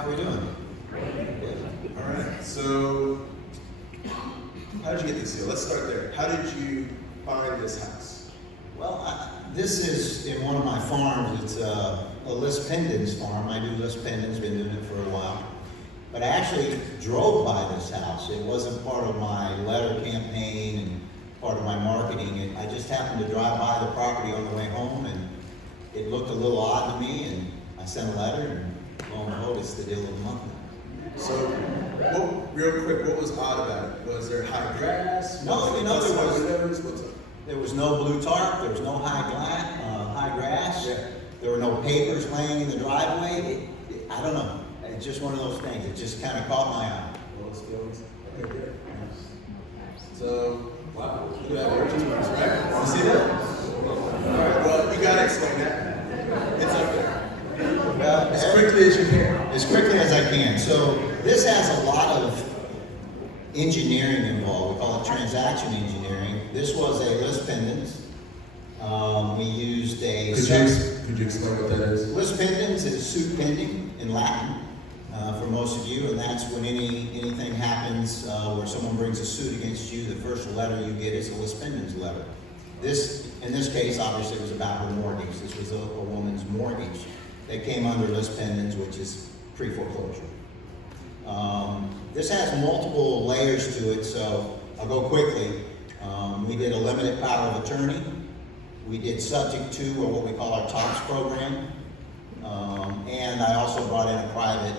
how are we doing? Good. All right. So, how did you get this deal? Let's start there. How did you find this house? Well, this is in one of my farms. It's a list pendants farm. I do list pendants, been doing it for a while. But I actually drove by this house. It wasn't part of my letter campaign and part of my marketing. I just happened to drive by the property on the way home, and it looked a little odd to me, and I sent a letter, and lo and behold, it's the deal of the month. So, real quick, what was odd about it? Was there high grass? No, What's up? There was no blue tarp, there was no high grass. Yeah. There were no papers laying in the driveway. I don't know. It's just one of those things. It just kind of caught my eye. Those feelings. Okay, good. So, wow. You have opportunities, right? You see that? All right. Well, you gotta explain that. It's up there. Well, As quickly as you can. As quickly as I can. So this has a lot of engineering involved. We call it transaction engineering. This was a list pendants. We used a... Could you explain what that is? List pendants is suit pending in Latin for most of you, and that's when anything happens where someone brings a suit against you, the first letter you get is a list pendants letter. In this case, obviously, it was about her mortgage. This was a woman's mortgage that came under list pendants, which is pre-foreclosure. This has multiple layers to it, so I'll go quickly. We did a limited power of attorney. We did subject to, or what we call our TOPS program. And I also brought in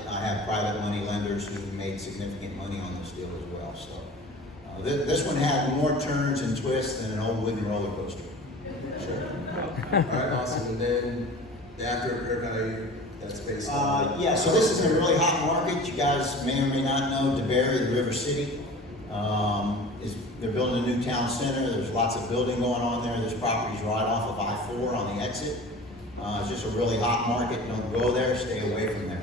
I have private money lenders who made significant money on this deal as well. So this one had more turns and twists than an old wooden roller coaster. Sure. All right, awesome. And then the after repair value, that's based on... Yeah, so this is in a really hot market. You guys may or may not know DeBerry, the River City. They're building a new town center. There's lots of building going on there. This property's right off of I-4 on the exit. It's just a really hot market. Don't go there, stay away from there.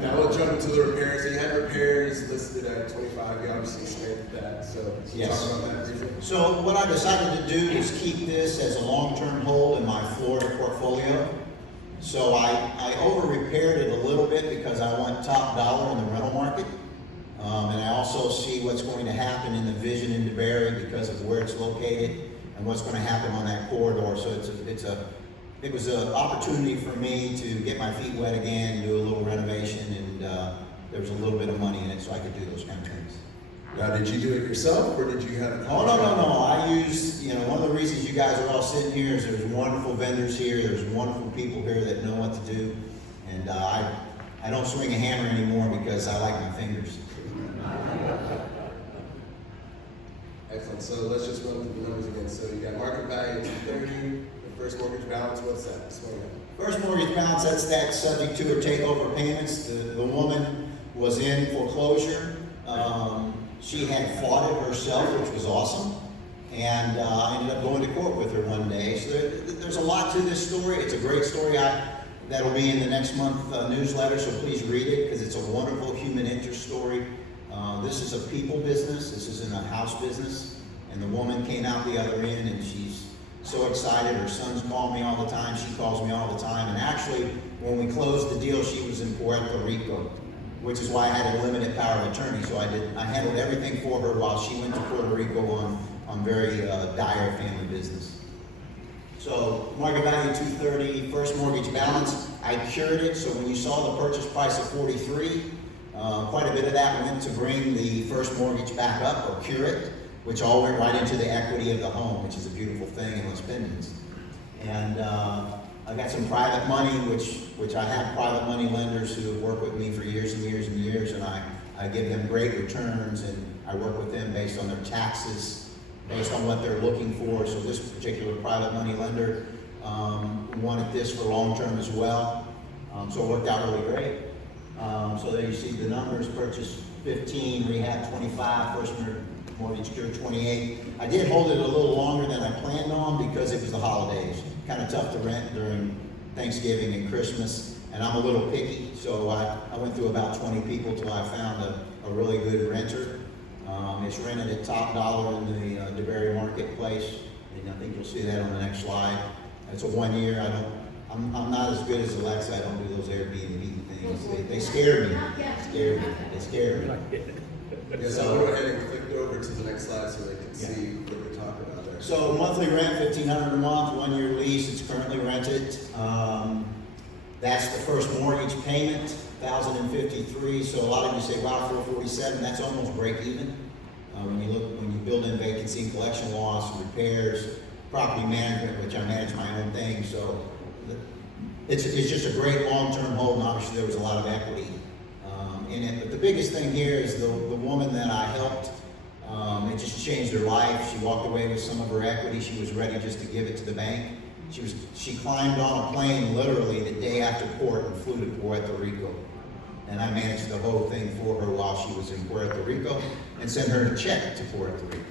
Now we'll jump into the repairs. So you had repairs listed at 25. You obviously stated that. So Yes. talk about that briefly. So what I decided to do is keep this as a long-term hold in my Florida portfolio. So I over-repaired it a little bit because I want top dollar in the rental market. And I also see what's going to happen in the vision in DeBerry because of where it's located and what's going to happen on that corridor. So it was an opportunity for me to get my feet wet again, do a little renovation, and there was a little bit of money in it so I could do those kind of things. Now, did you do it yourself, or did you have a Oh, no. I use, one of the reasons you guys are all sitting here is there's wonderful vendors here, there's wonderful people here that know what to do, and I don't swing a hammer anymore because I like my fingers. Excellent. So let's just run through the numbers again. So you got market value 230. The first mortgage balance. What's that? Explain that. First mortgage balance, that's that subject to or takeover payments. The woman was in foreclosure. She had fought it herself, which was awesome. And I ended up going to court with her one day. So there's a lot to this story. It's a great story. That'll be in the next month newsletter, so please read it because it's a wonderful human interest story. This is a people business. This isn't a house business. And the woman came out the other end, and she's so excited. Her sons call me all the time. She calls me all the time. And actually, when we closed the deal, she was in Puerto Rico, which is why I had a limited power of attorney. So I handled everything for her while she went to Puerto Rico on very dire family business. So market value 230, first mortgage balance. I cured it. So when you saw the purchase price of 43, quite a bit of that went to bring the first mortgage back up or cure it, which all went right into the equity of the home, which is a beautiful thing in Los Pendants. And I got some private money, which I have private money lenders who have worked with me for years and years and years, and I give them great returns, and I work with them based on their taxes, based on what they're looking for. So this particular private money lender wanted this for long-term as well. So it worked out really great. So there you see the numbers: purchase 15, rehab 25, first mortgage cure 28. I did hold it a little longer than I planned on because it was the holidays. Kind of tough to rent during Thanksgiving and Christmas, and I'm a little picky, so I went through about 20 people till I found a really good renter. It's rented at top dollar in the DeBerry marketplace, and I think you'll see that on the next slide. It's a 1 year. I'm not as good as Alexa. I don't do those Airbnb things. They scare me. They scare me. Yeah, so I went ahead and clicked over to the next slide so they can see what we're talking about there. So monthly rent, $1,500 a month, 1 year lease, it's currently rented. That's the first mortgage payment, $1,053. So a lot of you say, wow, $447, that's almost break even. When you build in vacancy and collection loss, repairs, property management, which I manage my own thing. So it's just a great long-term hold, and obviously there was a lot of equity in it. But the biggest thing here is the woman that I helped, it just changed her life. She walked away with some of her equity. She was ready just to give it to the bank. She climbed on a plane literally the day after court and flew to Puerto Rico. And I managed the whole thing for her while she was in Puerto Rico and sent her a check to Puerto Rico.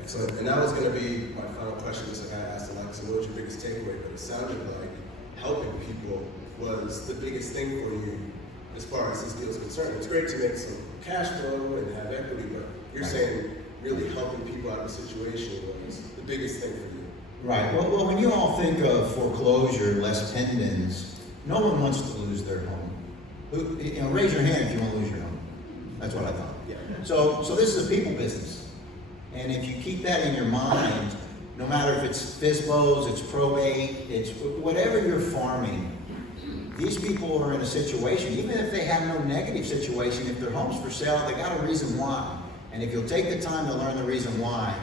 Excellent. And that was going to be my final question. Just like I asked Alexa, what was your biggest takeaway? But it sounded like helping people was the biggest thing for you as far as this deal is concerned. It's great to make some cash flow and have equity, but you're saying really helping people out of a situation was the biggest thing for you. Right. Well, when you all think of foreclosure, less pendants, no one wants to lose their home. Raise your hand if you want to lose your home. That's what I thought. Yeah. So this is a people business. And if you keep that in your mind, no matter if it's FSBOs, it's probate, it's whatever you're farming, these people are in a situation, even if they have no negative situation, if their home's for sale, they got a reason why. And if you'll take the time to learn the reason why,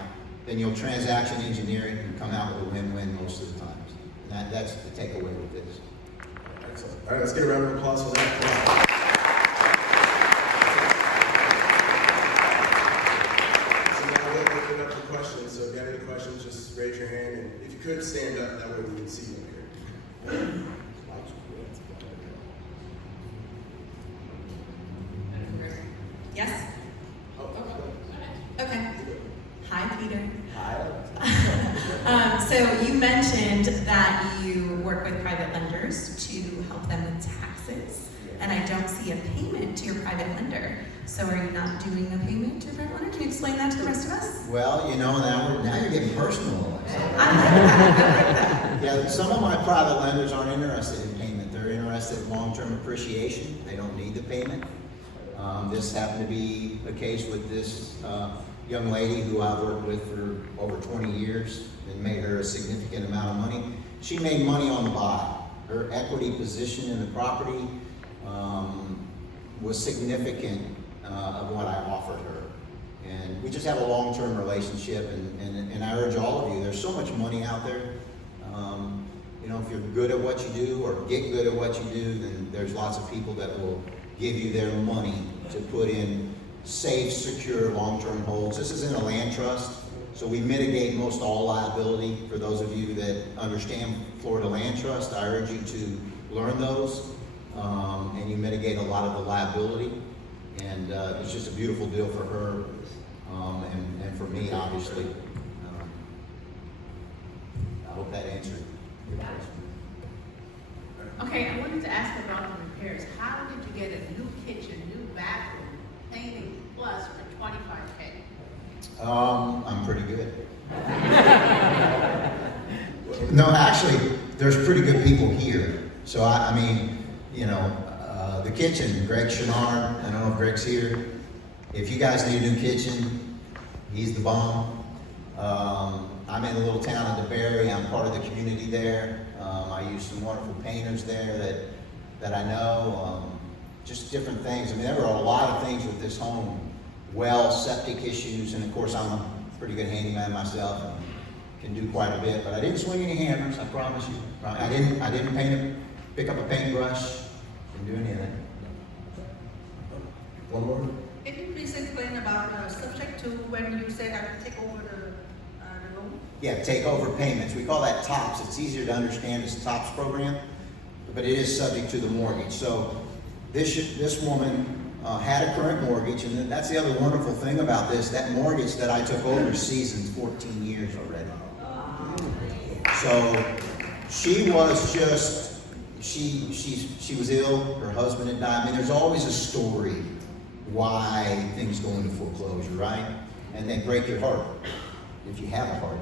then you'll transaction engineer it and come out with a win-win most of the times. And that's the takeaway with this. Excellent. All right, let's get a round of applause for that. So now we'll open it up for questions. So if you have any questions, just raise your hand. And if you could stand up, that way we can see you up here. Yes? Oh, Okay. Hi, Peter. Hi. So you mentioned that you work with private lenders to help them with taxes, and I don't see a payment to your private lender. So are you not doing a payment to your private lender? Can you explain that to the rest of us? Well, now you're getting personal. I like that. Yeah, some of my private lenders aren't interested in payment. They're interested in long-term appreciation. They don't need the payment. This happened to be a case with this young lady who I've worked with for over 20 years and made her a significant amount of money. She made money on the buy. Her equity position in the property was significant of what I offered her. And we just have a long-term relationship, and I urge all of you, there's so much money out there. If you're good at what you do or get good at what you do, then there's lots of people that will give you their money to put in safe, secure, long-term holds. This is in a land trust, so we mitigate most all liability. For those of you that understand Florida land trust, I urge you to learn those, and you mitigate a lot of the liability. And it's just a beautiful deal for her, and for me, obviously. I hope that answered your question. Okay, I wanted to ask about the repairs. How did you get a new kitchen, new bathroom, painting plus for $25K? I'm pretty good. No, actually, there's pretty good people here. So the kitchen, Greg Chenard, I don't know if Greg's here. If you guys need a new kitchen, he's the bomb. I'm in a little town in DeBerry. I'm part of the community there. I use some wonderful painters there that I know. Just different things. There were a lot of things with this home. Well, septic issues, and of course I'm a pretty good handyman myself and can do quite a bit, but I didn't swing any hammers, I promise you. I didn't pick up a paintbrush, didn't do anything. One more. Can you please explain about subject to when you said I would take over the loan? Yeah, take over payments. We call that TOPS. It's easier to understand as TOPS program, but it is subject to the mortgage. So this woman had a current mortgage, and that's the other wonderful thing about this. That mortgage that I took over seasons 14 years already. So she was just, she was ill, her husband had died. There's always a story why things go into foreclosure, right? And they break your heart, if you have a heart.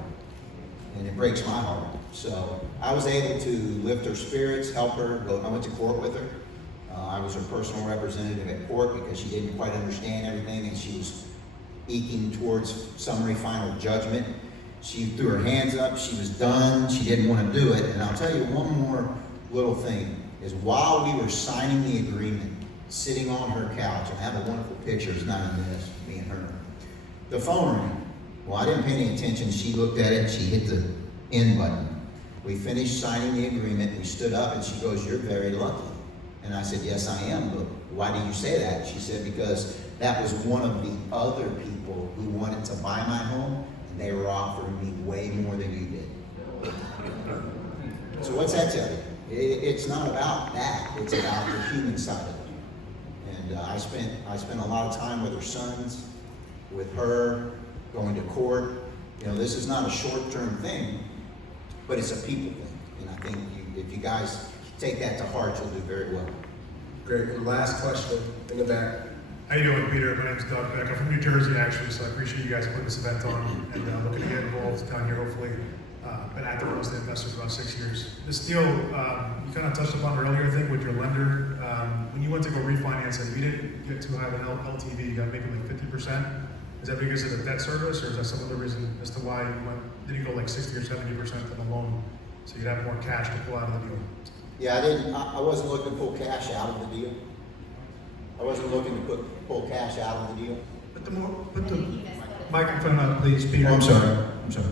and it breaks my heart. So I was able to lift her spirits, help her. I went to court with her. I was her personal representative at court because she didn't quite understand everything, and she was eking towards summary final judgment. She threw her hands up. She was done. She didn't want to do it. And I'll tell you one more little thing is while we were signing the agreement, sitting on her couch, and I have a wonderful picture, it's not in this, me and her. The phone rang. Well, I didn't pay any attention. She looked at it, she hit the end button. We finished signing the agreement, we stood up, and she goes, "You're very lucky." And I said, "Yes, I am, but why do you say that?" She said, "Because that was one of the other people who wanted to buy my home, and they were offering me way more than you did." So what's that tell you? It's not about that, it's about the human side of it. And I spent a lot of time with her sons, with her, going to court. You know, this is not a short-term thing, but it's a people thing. And I think if you guys take that to heart, you'll do very well. Great. And last question in the back. How you doing, Peter? My name's Doug Beck. I'm from New Jersey, actually, so I appreciate you guys putting this event on, and looking to get involved down here, hopefully. Been active real estate investor for about 6 years. This deal, you kind of touched upon earlier, I think, with your lender. When you went to go refinance it, you didn't get too high of an LTV. You got maybe like 50%. Is that because of the debt service, or is that some other reason as to why you didn't go like 60 or 70% on the loan, so you'd have more cash to pull out of the deal? Yeah, I wasn't looking to pull cash out of the deal. I wasn't looking to pull cash out of the deal. Put the microphone up, please, Peter. Oh, I'm sorry.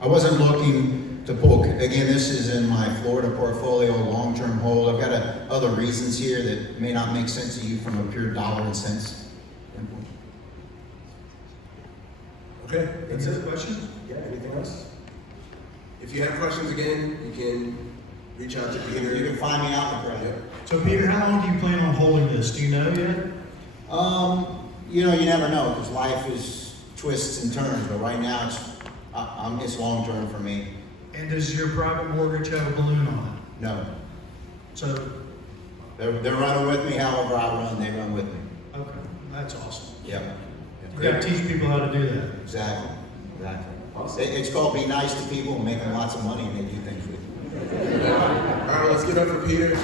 I wasn't looking to pull, again, this is in my Florida portfolio, long-term hold. I've got other reasons here that may not make sense to you from a pure dollar and cents standpoint. Okay. That's Any it. other questions? Yeah, anything else? If you have questions again, you can reach out to Peter. You can find me out in the crowd. So, Peter, how long do you plan on holding this? Do you know yet? You know, you never know, because life is twists and turns, but right now it's long-term for me. And does your private mortgage have a balloon on No. it? So, They're running with me, however I run, they run with me. okay, that's awesome. Yep. You gotta teach people how to do that. Exactly. Awesome. It's called be nice to people and make them lots of money and they do things with you. All right, let's give it up for Peter.